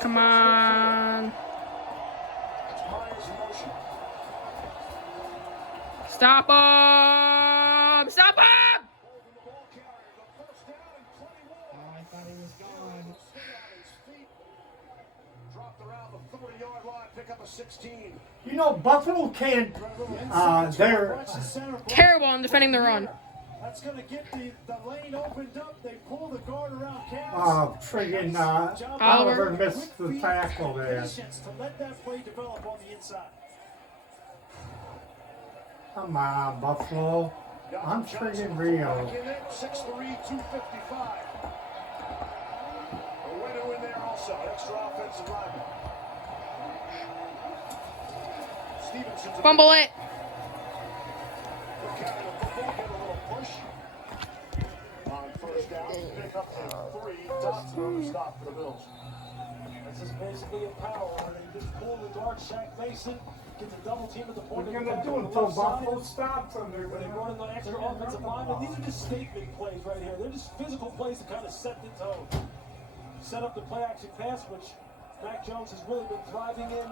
Come on. Stop him! Stop him! Oh, I thought he was gone. You know, Buffalo can't. They're terrible on defending the run. That's going to get the lane opened up. They pull the guard around Cass. friggin' Oliver missed the tackle there. To let that play develop on the inside. Come on, Buffalo. I'm friggin' real. 6'3", 255. A winner in there also. Extra offensive lineman. Fumble it. Stop for the Bills. This is basically a power where they just pull the guard, Shaq Mason, get the double team at the point. They're gonna do it until Buffalo stops them. When they run in the extra offensive lineman, these are just statement plays right here. They're just physical plays to kind of set the tone. Set up the play action pass, which Mac Jones has really been thriving in.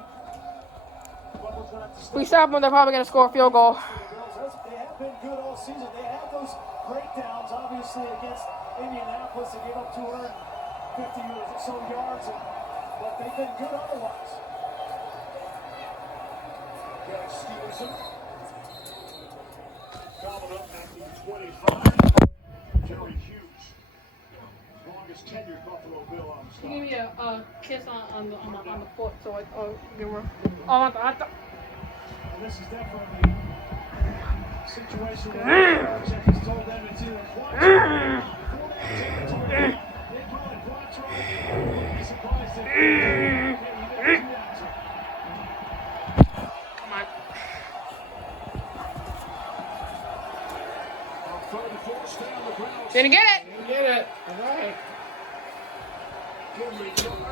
If we stop them, they're probably going to score a field goal. They have been good all season. They had those breakdowns, obviously, against Indianapolis. They gave up 250 or so yards, but they've been good otherwise. Derek Stevenson. Fouled up at the 25. Jerry Hughes. Longest tenured Buffalo Bill on the Give me a kiss on the foot, so I give her. Oh, and this is definitely a situation where Jeff has told them it's either Quattro. They call it Quattro. I wouldn't be surprised if come on. Didn't get it. Didn't get it. All right.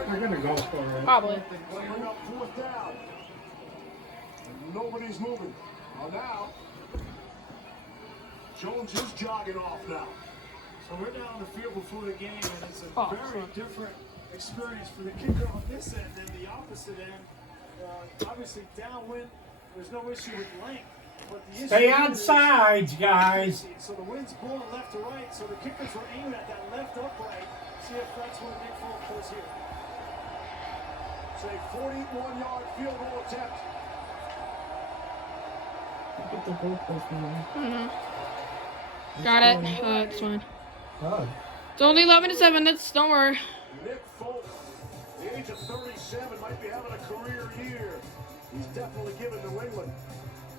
They're gonna go for it. Probably. Fourth down. Nobody's moving. Well, now, Jones is jogging off now. So we're down on the field before the game, and it's a very different experience for the kicker on this end than the opposite end. Obviously, downwind, there's no issue with length. But the issue Stay on sides, guys. So the wind's blowing left to right, so the kickers were aiming at that left upright. See if that's where Nick Folk pulls here. It's a 41-yard field goal attempt. Get the goalpost in Got it. It's fine. Oh. It's only 11-7. Don't worry. Nick Folk, the age of 37, might be having a career year. He's definitely given New England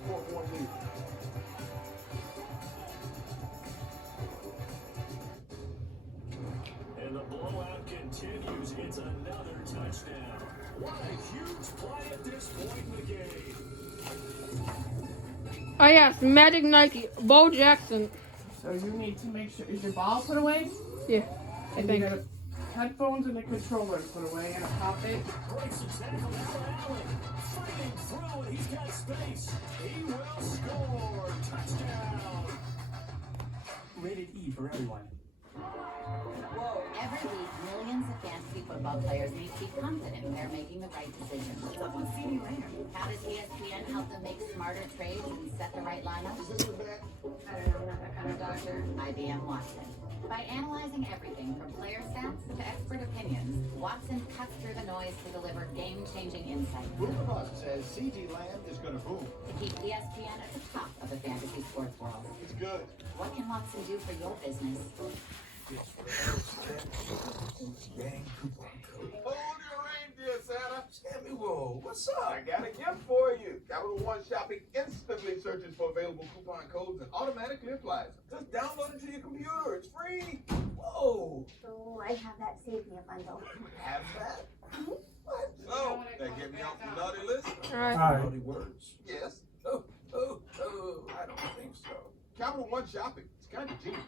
4-1 lead. And the blowout continues. It's another touchdown. What a huge play at this point in the game. Oh yes, Magic Nike, Bo Jackson. So you need to make sure, is your ball put away? Yeah, I And think. you got headphones and the controller put away and a pop it. Breaks a tackle now, Allen. Fighting through it. He's got space. He will score. Touchdown. Rated E for everyone. Every week, millions of fantasy football players need to be confident they're making the right decisions. How does ESPN help them make smarter trades and set the right lineup? I don't know, I'm not that kind of doctor. IBM Watson. By analyzing everything from player stats to expert opinions, Watson cuts through the noise to deliver game-changing insight. Boomerang says CG Land is going to boom. To keep ESPN at the top of the fantasy sports world. It's good. What can Watson do for your business? Hold your reindeer, Santa. Samuel, what's up? I got a gift for you. Capital One Shopping instantly searches for available coupon codes and automatically applies them. Just download it to your computer. It's free. Whoa. So I have that Save Me a bundle. Have that? What? So, that get me off the naughty list? All right. Naughty words? Yes. Oh, I don't think so. Capital One Shopping. It's kind of genius.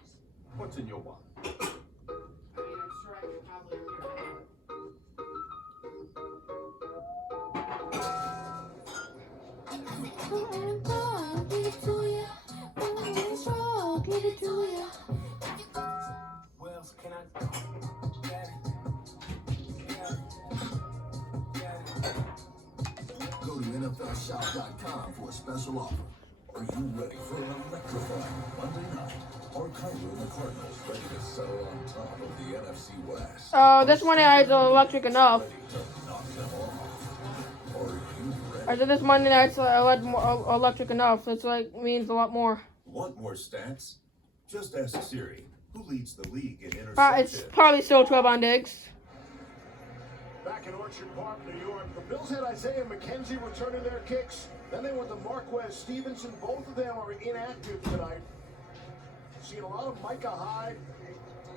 What's in your wallet? I mean, I'm sure I could probably do it. Well, can I? Daddy. NFLShop.com for a special offer. Are you ready for an electrifying Monday night? Are Kyler and the Cardinals ready to settle on top of the NFC West? This Monday night's electric enough. Ready to knock them off? Are you ready? I said this Monday night's electric enough. It's like means a lot more. Want more stats? Just ask Siri, who leads the league in interceptions. It's probably still 12 on Diggs. Back in Orchard Park, New York, the Bills had Isaiah McKenzie returning their kicks. Then they went to Marquez Stevenson. Both of them are inactive tonight. Seeing a lot of Micah Hyde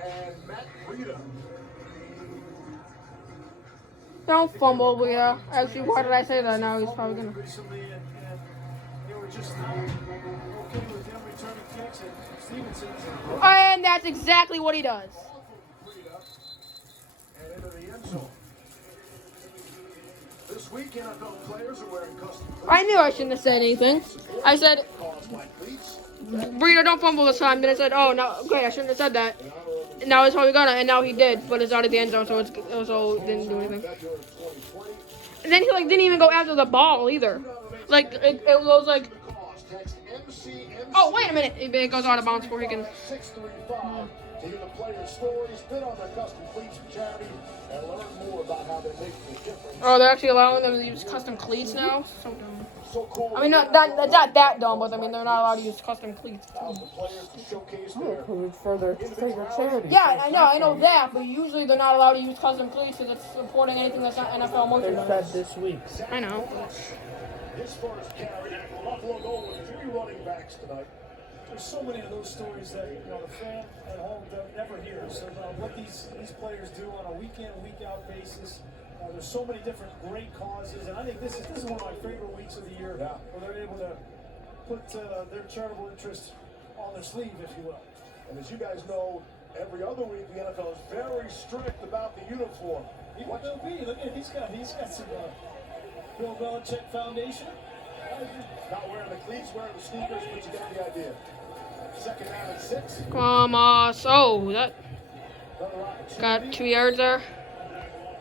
and Matt Breida. Don't fumble, Breida. Actually, why did I say that? Now he's probably gonna. Recently, and they were just not okay with him returning kicks, and Stevenson. And that's exactly what he does. And into the end zone. This week, NFL players are wearing custom. I knew I shouldn't have said anything. I said, Breida, don't fumble this time. Then I said, oh, no, great, I shouldn't have said that. And now he's probably gonna, and now he did, but it's out of the end zone, so it didn't do anything. And then he didn't even go after the ball either. It was like, oh, wait a minute. It goes out of bounds before he can. 635 to hear the players' stories, bid on their custom cleats for charity, and learn more about how they're making a difference. Oh, they're actually allowing them to use custom cleats now? So dumb. So cool. I mean, not that dumb, but I mean, they're not allowed to use custom cleats. The players to showcase their for their charity. Yeah, I know that, but usually they're not allowed to use custom cleats because it's supporting anything that's not NFL They merchandise. said this week. I know. his first carry. Buffalo go with 3 running backs tonight. There's so many of those stories that the fan at home never hears about what these players do on a week in, week out basis. There's so many different great causes, and I think this is one of my favorite weeks of the year where they're able to put their charitable interest on their sleeve, if you will. And as you guys know, every other week the NFL is very strict about the uniform. What will be? Look at he's got some Bill Belichick Foundation. Not wearing the cleats, wearing the sneakers, but you got the idea. Second down and 6. Come on. Oh, that got 2 yards there.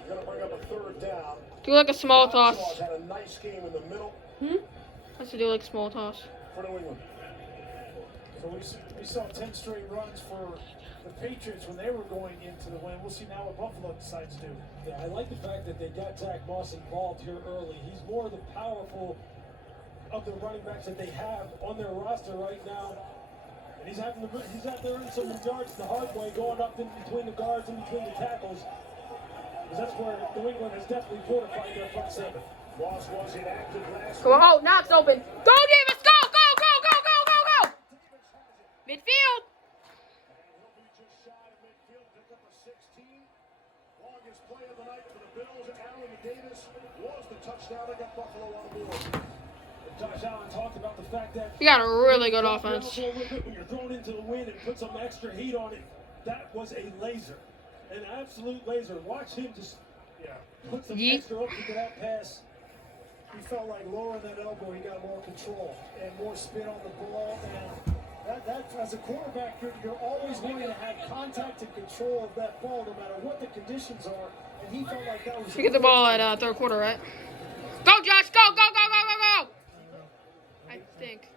Gonna bring up a third down. Do like a small toss. Had a nice game in the middle Has to do like small toss. for New England. So we saw 10 straight runs for the Patriots when they were going into the win. We'll see now what Buffalo decides to do. Yeah, I like the fact that they got Zach Moss involved here early. He's more the powerful of the running backs that they have on their roster right now. And he's out there in some yards the hard way, going up in between the guards, in between the tackles. Because that's where New England has definitely fortified their front seven. Moss was inactive last week. Oh, now it's open. Go, Davis! Go, go, go, go, go, go, go! Midfield. He'll be just shy of midfield, pick up a 16. Longest play of the night for the Bills. Allen Davis was the touchdown that got Buffalo on board. Josh Allen talked about the fact that You got a really good offense. when you're thrown into the wind and put some extra heat on it, that was a laser, an absolute laser. Watch him just put some extra up into that pass. He felt like lowering that elbow, he got more control and more spin on the ball. And that as a quarterback, you're always going to have contact and control of that ball, no matter what the conditions are. And he felt like that was. You get the ball at third quarter, right? Go, Josh! Go, go, go, go, go, go! I think.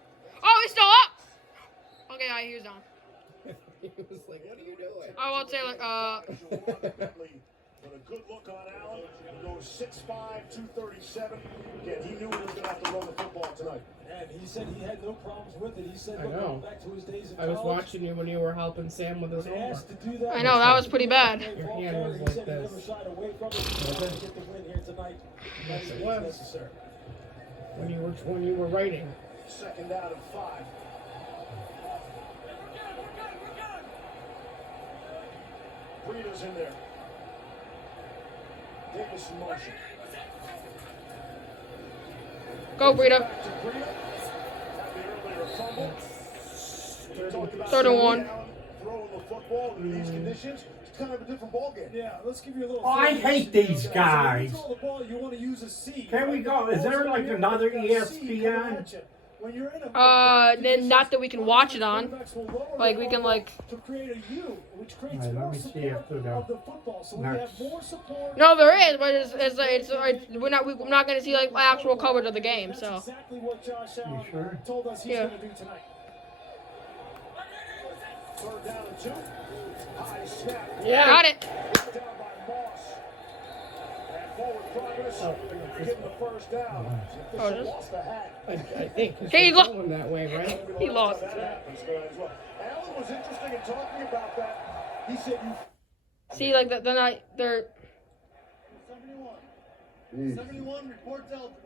Oh, he's still up. Okay, he was down. He was like, what are you doing? I won't say But a good look on Allen. He goes 6'5", 237. Again, he knew he was going to have to run the football tonight. And he said he had no problems with it. He said, I look, know. going back to his days in I was college, watching you when you were helping Sam with his when homework. asked to do that, I know, that was pretty bad. Your hand was he like said he this. never shied away from it. He wanted to get the win here tonight. Yes, it It's was. necessary. When you were writing. Second down and 5. Breida's in there. Davis in motion. Go, Breida. Back to Breida. Had the earlier fumble. We talked about 3rd and 1. Allen throwing the football in these conditions. It's kind of a different ball game. Yeah, let's give you a little. Oh, I hate these guys. So when you throw the ball, you want to use a C. Can we go? Is there like another ESPN? when you're in a then not that we can watch it on. Like, we can, like... to create a U, which creates All right, let more me see support after the of the football. So we next. have more support. No, there is, but we're not going to see, like, actual coverage of the game, That's so... exactly what Josh Allen sure? told us he's Yeah. going to do tonight. Third down and 2. High snap. Yeah. Got it. Down by Moss. And forward progress. Give him the first down. Oh, just- Lost the hat. I think he's He been lost. going that way, right? He lost. That happens as well. Allen was interesting in talking about that. He said you See, like, they're... 71. 71 reports eligible.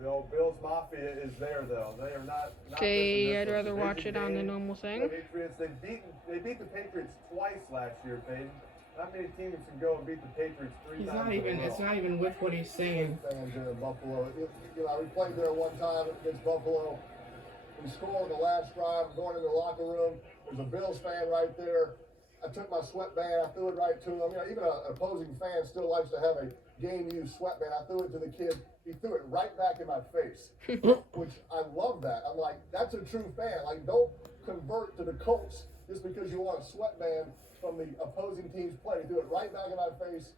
The old Bills Mafia is there, though. They are not Okay, missing I'd this. rather It's a watch big it on the game. normal The thing. Patriots, they beat the Patriots twice last year, Peyton. Not many teams can go and beat the Patriots 3 He's times not in a even. row. It's not even with what he's saying. Fans there in Buffalo. We played there one time against Buffalo. We scored the last drive, going into the locker room. There's a Bills fan right there. I took my sweatband, I threw it right to him. You know, even an opposing fan still likes to have a game-used sweatband. I threw it to the kid. He threw it right back in my face, which I love that. I'm like, that's a true fan. Like, don't convert to the Colts just because you want a sweatband from the opposing team's play. He threw it right back in my face.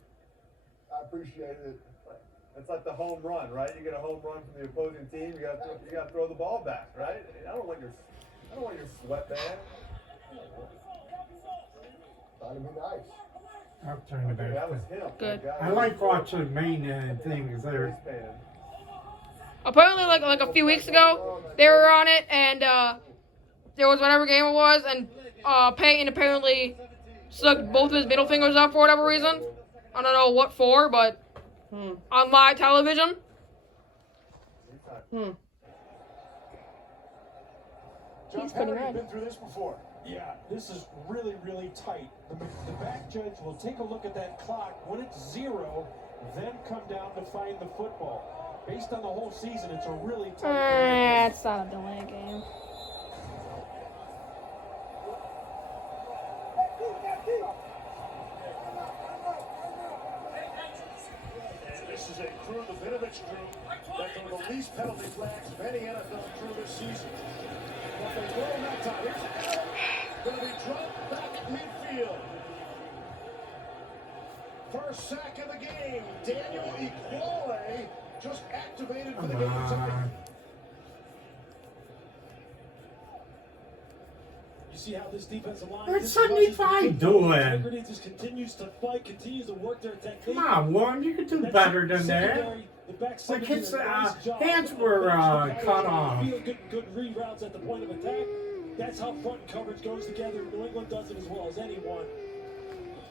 I appreciated it. It's like the home run, right? You get a home run from the opposing team, you got to throw the ball back, right? I don't want your sweatband. Trying to be nice. I'm turning it Okay, that back. was him. Good. That guy I like watching the main things there. was paying. Apparently, like a few weeks ago, they were on it, and there was whatever game it was, and Peyton apparently stuck both of his middle fingers up for whatever reason. I don't know what for, but on live television. He's pretty Have you mad. been through this before? Yeah, this is really, really tight. The back judge will take a look at that clock. When it's 0, then come down to find the football. Based on the whole season, it's a really tight It's not a delay game. And this is a crew, the Vinovich crew, that throw the least penalty flags of any NFL crew this season. But they throw them that time. Here's Allen, going to be dropped back at midfield. First sack of the game. Daniel Iguale just activated for the game tonight. You see how this defensive line... What's 75 doing? Integrity just continues to fight, continues to work their technique. Come on, Warren, you can do better than that. Like his hands were cut off. Good reroutes at the point of attack. That's how front coverage goes together. New England does it as well as anyone.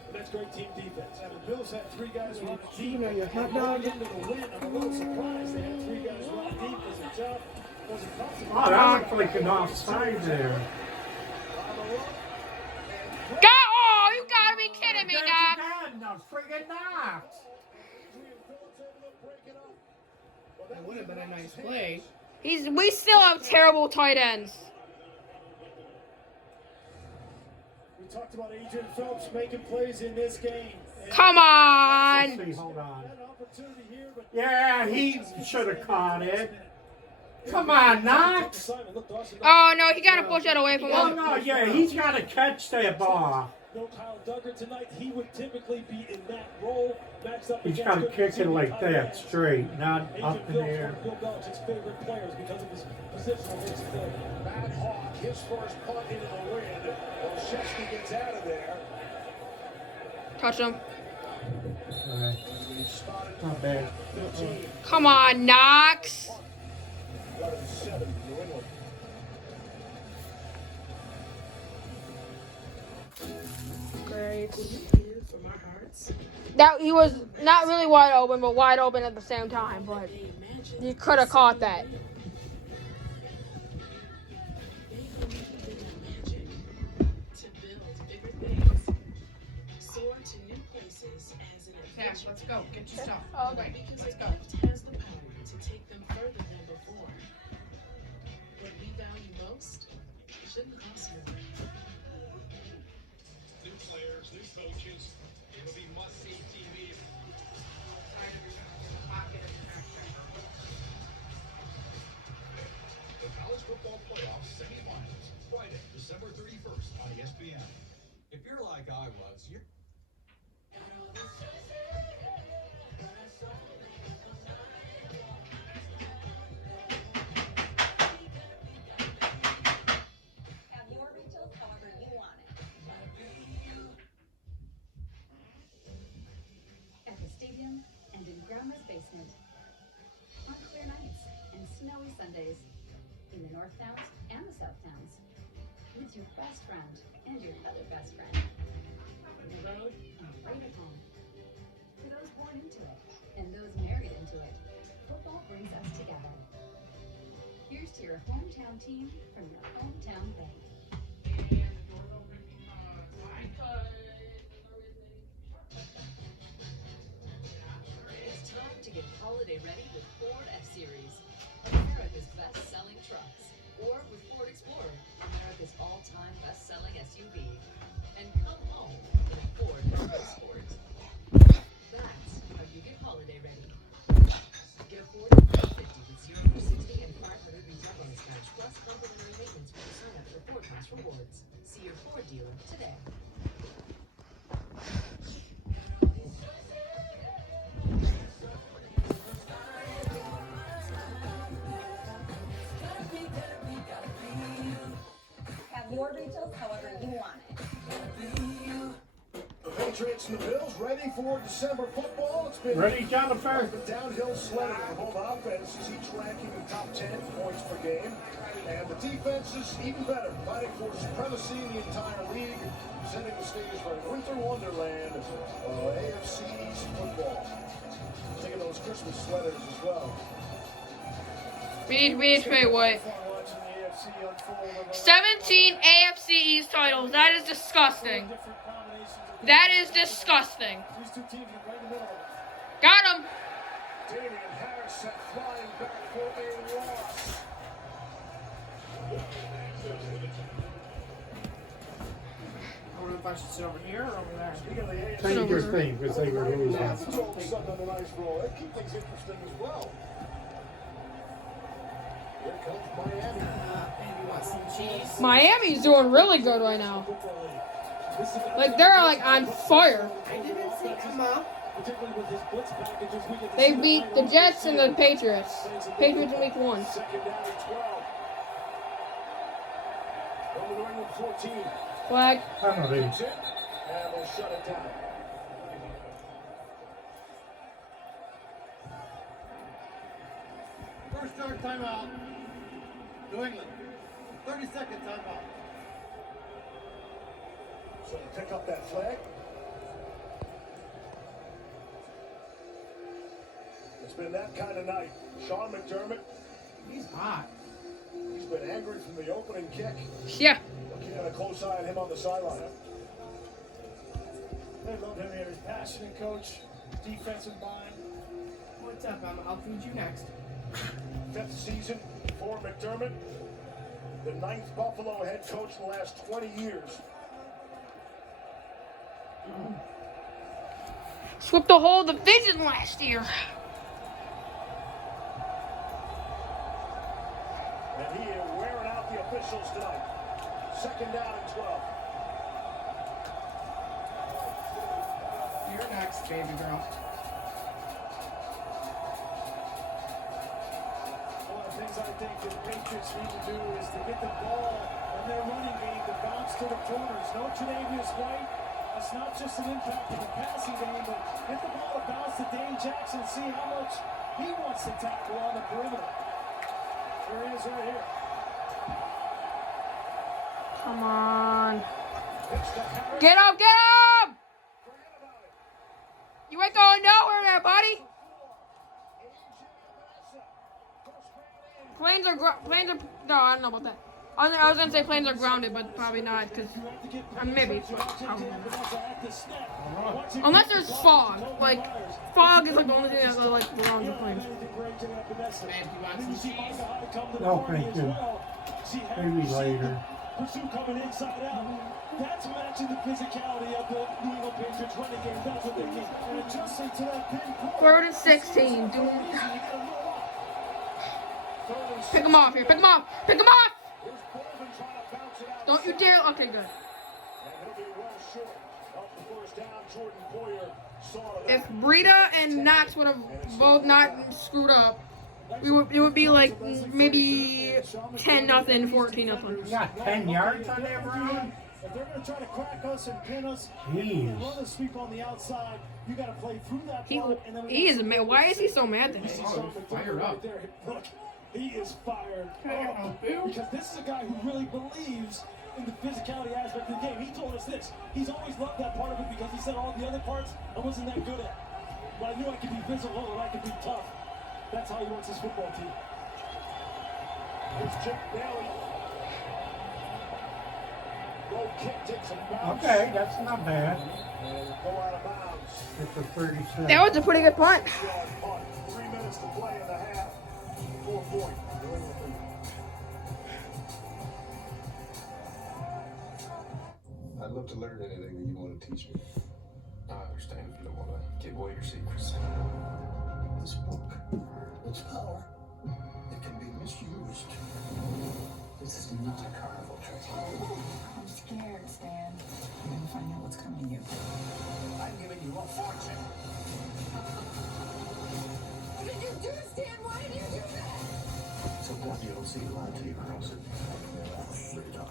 And that's great team defense. And the Bills had 3 guys on the team. You know your hot Going dog. into the win, I'm a little surprised they had 3 guys run deep because their job wasn't possible. Oh, that looked like an offside there. Go! Oh, you gotta be kidding me, Doc. No, friggin' not. That would have been a nice play. We still have terrible tight ends. We talked about Adrian Phelps making plays in this game. And Come on. Let's see, hold on. had an opportunity here, but Yeah, he should have caught it. Come on, Knox. Oh, no, he gotta push that away from Oh, him. no, yeah, he's got to catch that ball. No Kyle Duggar tonight. He would typically be in that role. Matched up He's against got to good kick it receiving like tight that, ends. straight, not Adrian up in the Phillips, one air. of Bill Belichick's favorite players because of his positional versatility. Matt Hawk, his first punt into the wind. Olszewski gets out of there. Touch him. All right. He's spotted Not bad. 15. Come on, Knox. 11-7, New England. Great. That he was not really wide open, but wide open at the same time. But you could have caught that. Yeah, let's go. Get your stuff. Oh, okay. Let's go. Has the power to take them further than before. What we value most shouldn't cost more. New players, new coaches. It'll be must-see TV. Tired of your pocket of your backpack. December 31st on ESPN. If you're like I was, you're... Have your retail however you want it. At the stadium and in Grandma's basement. On clear nights and snowy Sundays. In the North Towns and the South Towns. With your best friend and your other best friend. On the road and right at home. For those born into it and those married into it, football brings us together. Here's to your hometown team from your hometown bank. It's time to get holiday ready with Ford F-Series, America's best-selling trucks, or with Ford Explorer, America's all-time best-selling SUV, and come home in a Ford EcoSport. That's how you get holiday ready. Get a Ford F-150 with 0 to 60 and 500 retail bonus match, plus complimentary maintenance when you sign up for Ford Pass Rewards. See your Ford dealer today. Have your retail however you want it. The Patriots and the Bills ready for December football. It's been Ready, Jennifer? a downhill sledding for both offenses, each ranking in top 10 points per game. And the defense is even better, fighting for supremacy in the entire league, setting the stage for a winter wonderland of AFC East football. Taking those Christmas sweaters as well. Wait, wait, wait. Watching the AFC unfold. 17 AFC East titles. That is disgusting. That is disgusting. These two teams are right in the middle of it. Got him. Damian Harris sent flying back for a loss. I don't know if I should sit over here or over there. Speaking of the AFC, Change your thing, because they were losing. that's a total Sunday night roll. That keeps things interesting as well. Here comes Miami. Maybe want some cheese. Miami's doing really good right now. Like they're like on fire. I didn't say come up. They beat the Jets and the Patriots. Patriots in week 1. Second down and 12. From the New England 14. Flag. Penalty. Kicks it, and they'll shut it down. First yard timeout. New England. 30-second timeout. So they pick up that flag. It's been that kind of night. Sean McDermott, He's hot. he's been angry from the opening kick. Yeah. Looking at a close eye on him on the sideline. They love him here. He's passionate, coach. Defensive mind. What's up? I'll feed you next. 5th season for McDermott. The 9th Buffalo head coach in the last 20 years. Swept the whole division last year. And he is wearing out the officials tonight. Second down and 12. You're next, baby girl. One of the things I think the Patriots need to do is to get the ball in their running game to bounce to the corners. No Tre'Davious White. That's not just an impact in the passing game, but get the ball to bounce to Dane Jackson and see how much he wants to tackle on the perimeter. Here he is right here. Come on. Get up, get up! You ain't going nowhere there, buddy. Planes are, no, I don't know about that. I was gonna say planes are grounded, but probably not, because, maybe. Unless there's fog. Like, fog is like the only thing that like grounds the planes. Man, you want some cheese? No, thank you. Maybe later. Pursuit coming inside out. That's matching the physicality of the New England Patriots running game. That's what they need. And adjusting to that pinpoint. 3rd and 16. Pick him off here. Pick him off. Pick him off. Here's Bolden trying to bounce it out Don't you dare. Okay, good. If Breida and Knox would have both not screwed up, it would be like maybe 10-0, 14-0. Got 10 yards on that round? If they're going to try to crack us and pin us, Jeez. and run a sweep on the outside, you got to play through that block. And then He is mad. Why is he so mad today? Fired up. Look, he is fired up because this is a guy who really believes in the physicality aspect of the game. He told us this. He's always loved that part of it because he said all the other parts I wasn't that good at. But I knew I could be physical and I could be tough. That's how he wants his football team. Here's Chip Bailey. Low kick takes a bounce. Okay, that's not bad. Go out of bounds. It's a 37. That was a pretty good punt. 3 minutes to play in the half. 4 point. I'd love to learn anything that you want to teach me. I understand if you don't want to give away your secrets. This book, its power, it can be misused. This is not a carnival trick. I'm scared, Stan. You're gonna find out what's coming to you. I'm giving you a fortune. What did you do, Stan? Why did you do that? Sometimes you don't see a lot to your girls. Radar.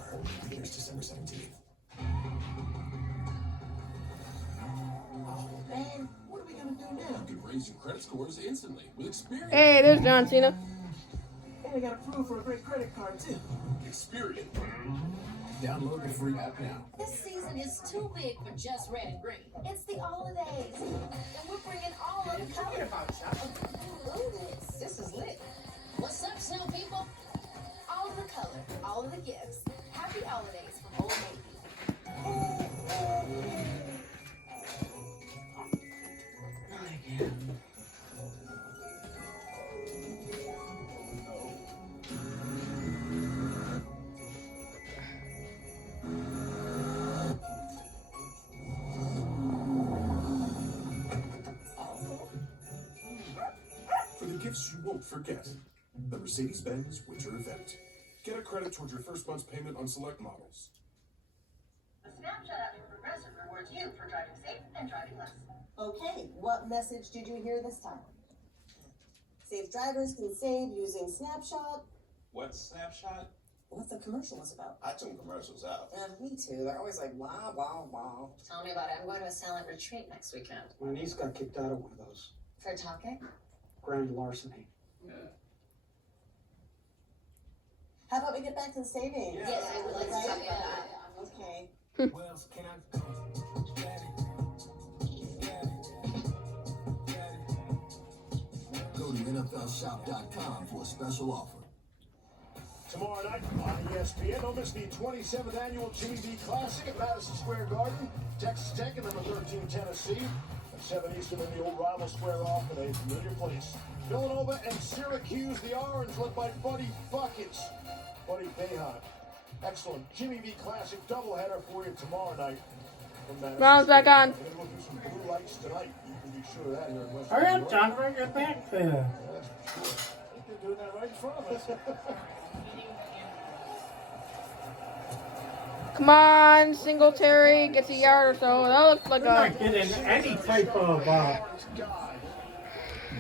Here's December 17th. Oh, man. What are we going to do now? You can raise your credit scores instantly with Experian. Hey, there's John Cena. And I got approved for a great credit card, too. Experian. Download the free app now. This season is too big for just red and green. It's the holidays, and we're bringing all of the colors. Ooh, this is lit. What's up, snow people? All of the color, all of the gifts. Happy holidays from Old Navy. For the gifts you won't forget. The Mercedes-Benz Winter Event. Get a credit towards your first month's payment on select models. The Snapchat app from Progressive rewards you for driving safe and driving less. Okay, what message did you hear this time? Safe drivers can save using Snapshot. What's Snapshot? What the commercial was about. I tune commercials out. Me too. They're always like, wow, wow, wow. Tell me about it. I'm going to a silent retreat next weekend. My niece got kicked out of one of those. For talking? Grand larceny. How about we get back to the savings? Yes, I would like to talk about that. Okay. Well, can I... Go to NFLshop.com for a special offer. Tomorrow night on ESPN, don't miss the 27th annual Jimmy V Classic at Madison Square Garden. Texas Tech and number 13 Tennessee. At 7 Eastern in the old rival square off at a familiar place. Villanova and Syracuse, the Orange, led by Buddy Buckets. Buddy Bayhon. Excellent Jimmy V Classic doubleheader for you tomorrow night. Rounds back on. We're going to go through some blue lights tonight. You can be sure of that here in West All right, York. John, bring it back there. Yeah, that's for sure. I think they're doing that right in front of us. Come on, Singletary gets a yard or so. That looks like We're not getting any type of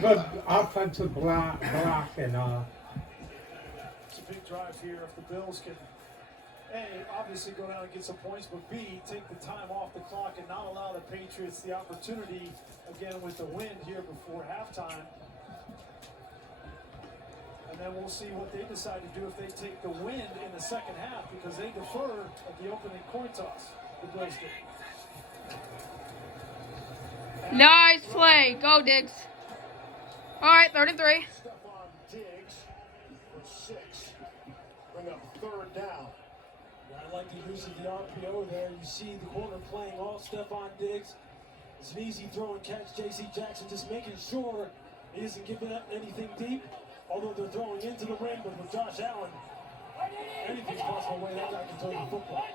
good offensive block and It's a big drive here if the Bills can, A, obviously go down and get some points, but B, take the time off the clock and not allow the Patriots the opportunity, again with the wind here before halftime. And then we'll see what they decide to do if they take the win in the second half, because they defer at the opening coin toss. The Bills did. nice play. Go, Diggs. All right, 3rd and 3. Stephon Diggs for 6. Bring up 3rd down. I like the use of the RPO there. You see the corner playing off Stephon Diggs. It's an easy throw and catch. J.C. Jackson just making sure he isn't giving up anything deep. Although they're throwing into the ring, but with Josh Allen, anything's possible way that guy can throw the football.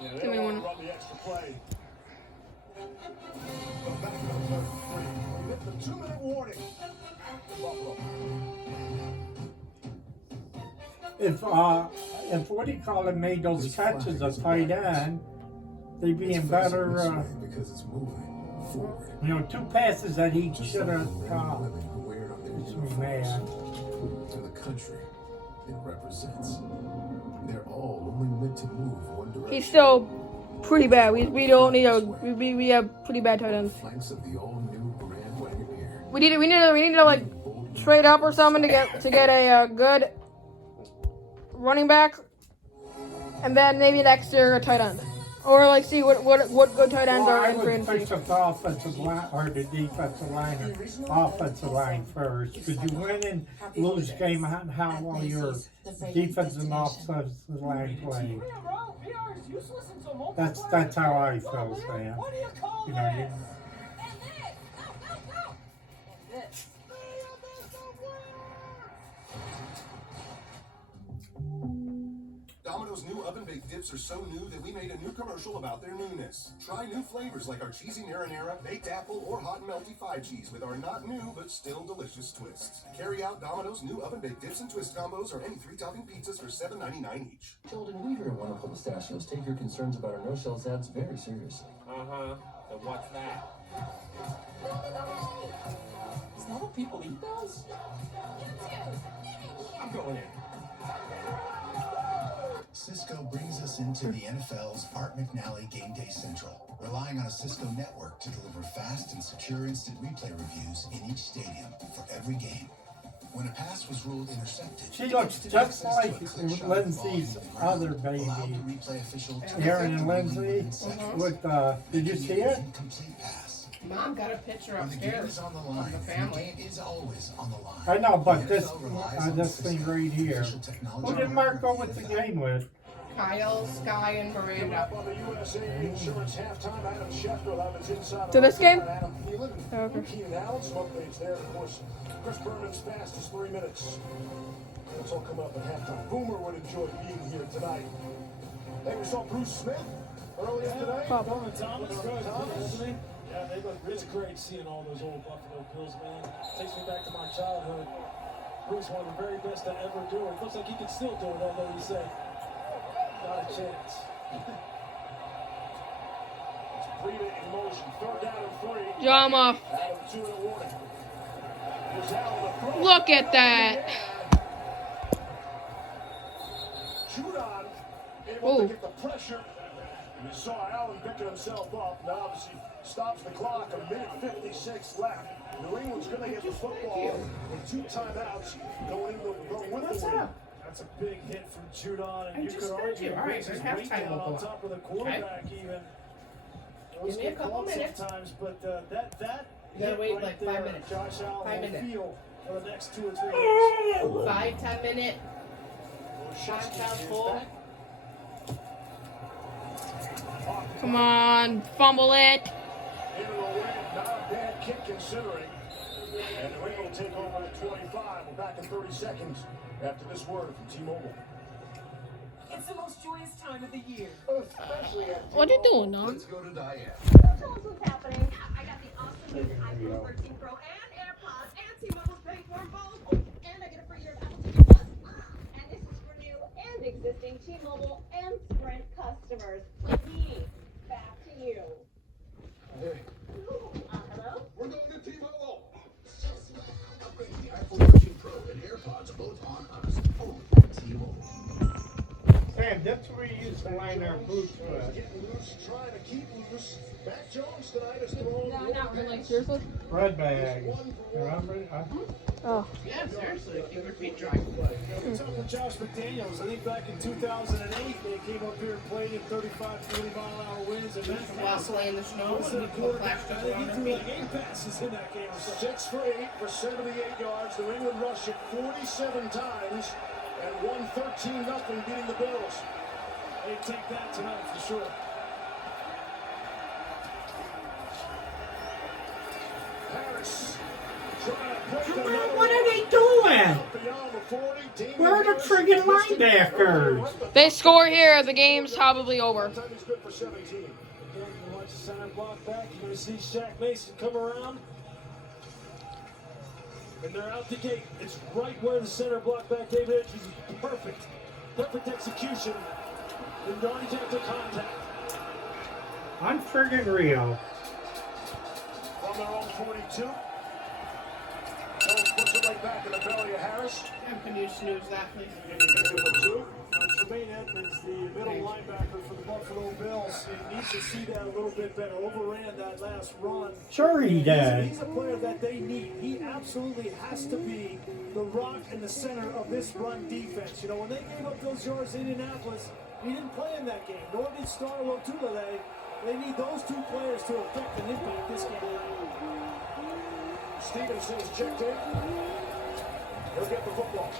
Yeah, they don't want to run the extra play. Go back to the 3. We hit the 2-minute warning. Buffalo. if what do you call it made those catches a tight end, they'd be in better. Because it's moving forward. You know, 2 passes that he should have caught. Makes me mad. And the country it represents. They're all only meant to move one direction. He's still pretty bad. We don't need a we have pretty bad tight ends. Flanks of the all-new Grand Wagoneer. We need to like trade up or something to get a good running back, and then maybe next year a tight end, or like see what good tight ends are in free agency. Pick up the offensive line or the defensive line, or offensive line first. Because you win and lose game on how well your defensive and offensive line play. That's how I feel, Sam. You know, Domino's new oven-baked dips are so new that we made a new commercial about their newness. Try new flavors like our cheesy marinara, baked apple, or hot and melty 5 cheese with our not new but still delicious twists. Carry out Domino's new oven-baked dips and twist combos or any 3-topping pizzas for $7.99 each. Children, we here at Wonderful Pistachios take your concerns about our no-shells ads very seriously. Uh-huh. So what's that? Is that what people eat those? I'm going in. Cisco brings us into the NFL's Art McNally Game Day Central, relying on a Cisco network to deliver fast and secure instant replay reviews in each stadium for every game. When a pass was ruled intercepted, she looks just like Lindsay's other baby, Aaron and Lindsay. With did you see it? Mom got a picture upstairs of the family. Is always on the line. I know, but this thing right here. Who did Mark go with the game with? Kyle, Sky, and Miranda. To this game? Okay. Keenan Allen, some upgrades there, of course. Chris Berman's fastest 3 minutes. That's all come up at halftime. Boomer would enjoy being here tonight. Hey, we saw Bruce Smith earlier today. Thomas. Yeah, it's great seeing all those old Buffalo Bills, man. Takes me back to my childhood. Bruce, one of the very best to ever do it. Looks like he can still do it, although he said, not a chance. It's Breida in motion. 3rd down and 3. Drama. Look at that. Judon able to get the pressure. You saw Allen picking himself up. Now obviously stops the clock. 1:56 left. New England's going to get the football with 2 timeouts going with the win. That's a big hit from Judon, and you could argue there's halftime on top of the quarterback even. Give me a couple minutes. Sometimes, but that you gotta wait like 5 minutes. Josh Allen 5 minutes. Feel for the next 2 or 3 minutes. 5-10 minute. Time full. Come on, fumble it. Not a bad kick considering. And the Ring will take over at 25. We're back in 30 seconds after this word from T-Mobile. It's the most joyous time of the year. Especially at What are you doing, now? Let's go to Diane. Tell us what's happening. I got the awesome new iPhone 13 Pro and AirPods and T-Mobile's paying for them both. And I get a free year of Apple TV Plus. And this is for new and existing T-Mobile and Sprint customers. Me, back to you. Hey. Hello? We're going to T-Mobile. Upgrade the iPhone 13 Pro and AirPods both on us. Oh, T-Mobile. Sam, that's where you used to line our boots with. Getting loose, trying to keep loose. Mac Jones tonight is throwing. No, not really. Seriously? Red bag. Remember? Oh. Yeah, seriously, keep your feet dry. It's up with Josh McDaniels. I think back in 2008, they came up here and played in 35, 40-mile-an-hour winds. And Just wassel in the snow and people flashed up around their he threw feet. like 8 passes in that game. 6 for 8 for 78 yards. New England rushed it 47 times and won 13-0, beating the Bills. They take that tonight for sure. Harris trying to break the What are they doing? Where are the friggin' linebackers? They score here, the game's probably over. Time he's good for 17. Again, you watch the center block back. You're going to see Shaq Mason come around. And they're out the gate. It's right where the center block back David Edge is perfect. Perfect execution. And yardage after contact. I'm friggin' real. From their own 42. Jones puts it right back in the belly of Harris. And can you snooze that, please? Tremaine Edmonds, the middle linebacker for the Buffalo Bills, he needs to see that a little bit better. Overran that last run. Sure he did. He's a player that they need. He absolutely has to be the rock and the center of this run defense. You know, when they gave up those yards in Indianapolis, he didn't play in that game, nor did Star Lotulelei. They need those two players to affect and impact this game. Stevenson's checked in. He'll get the football.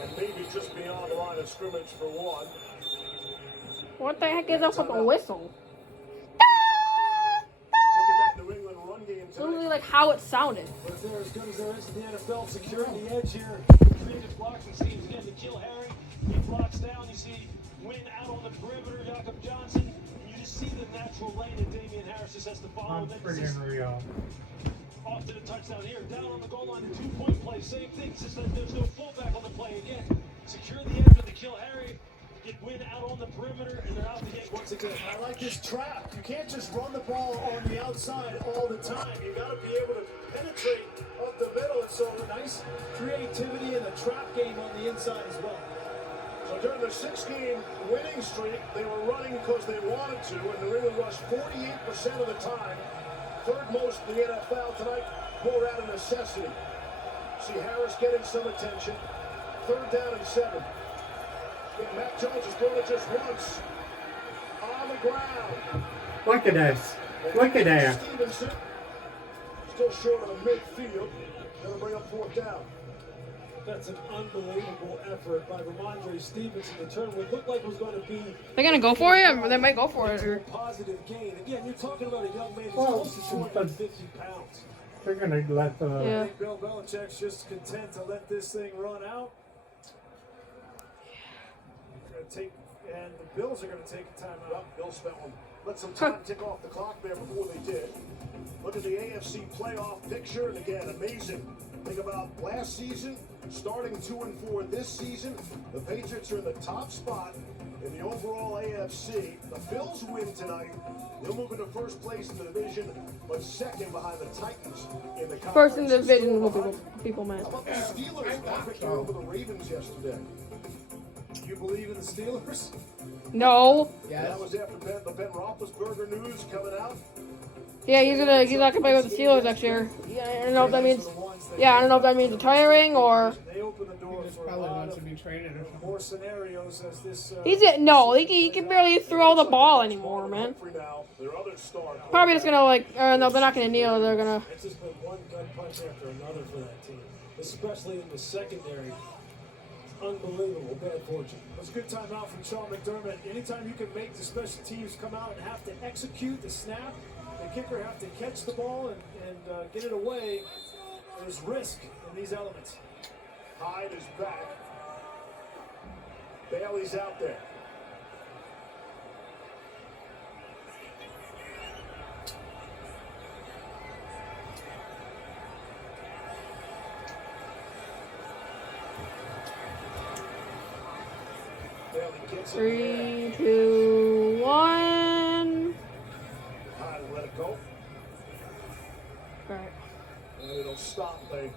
And maybe just beyond the line of scrimmage for one. What the heck is up with the whistle? New England run game Literally like how it sounded. But if they're as good as there is in the NFL, securing the edge here. Creative blocks and schemes again to kill Harry. He blocks down. You see Wynn out on the perimeter. Jakob Johnson. And you just see the natural lane that Damian Harris just has to follow. I'm friggin' real. Off to the touchdown here. Down on the goal line, the 2-point play. Same thing. It's just that there's no fullback on the play again. Secure the edge with the kill Harry. Get Wynn out on the perimeter, and they're out the gate once again. I like this trap. You can't just run the ball on the outside all the time. You got to be able to penetrate up the middle. And so nice creativity in the trap game on the inside as well. So during the 6-game winning streak, they were running because they wanted to, and New England rushed 48% of the time. Third most in the NFL tonight, more out of necessity. See Harris getting some attention. 3rd down and 7. Matt Jones has thrown it just once. On the ground. Look at this. Look at that. Stevenson, still short of the midfield. Going to bring up 4th down. That's an unbelievable effort by Ramondre Stevenson. The turn would look like it was going to be. They're gonna go for it. They might go for it. A positive gain. Again, you're talking about a young man who's Well, close to 250 pounds. They're gonna let the. Yeah. I think Bill Belichick's just content to let this thing run out. And the Bills are going to take a timeout. Bill Spellman let some time tick off the clock there before they did. Look at the AFC playoff picture, and again, amazing. Think about last season, starting 2-4 this season. The Patriots are in the top spot in the overall AFC. The Bills win tonight. They'll move into first place in the division, but second behind the Titans in the conference. First in the division, people man. How about the Steelers got victory over the Ravens yesterday? You believe in the Steelers? No. Yeah, that was after the Ben Roethlisberger news coming out. Yeah, he's not gonna play with the Steelers next year. Yeah, I don't know if that means. Yeah, I don't know if that means retiring or. They open the door for a Probably lot wants to of be traded or something. more scenarios as this. He can barely throw the ball anymore, man. Probably just gonna no, they're not gonna kneel. They're gonna. It's just been one gun punch after another for that team, especially in the secondary. Unbelievable bad fortune. It's a good timeout from Sean McDermott. Anytime you can make the special teams come out and have to execute the snap, the kicker have to catch the ball and get it away, there's risk in these elements. Hyde is back. Bailey's out there. Three, 2, 1. Let it go. Right. And it'll stop. They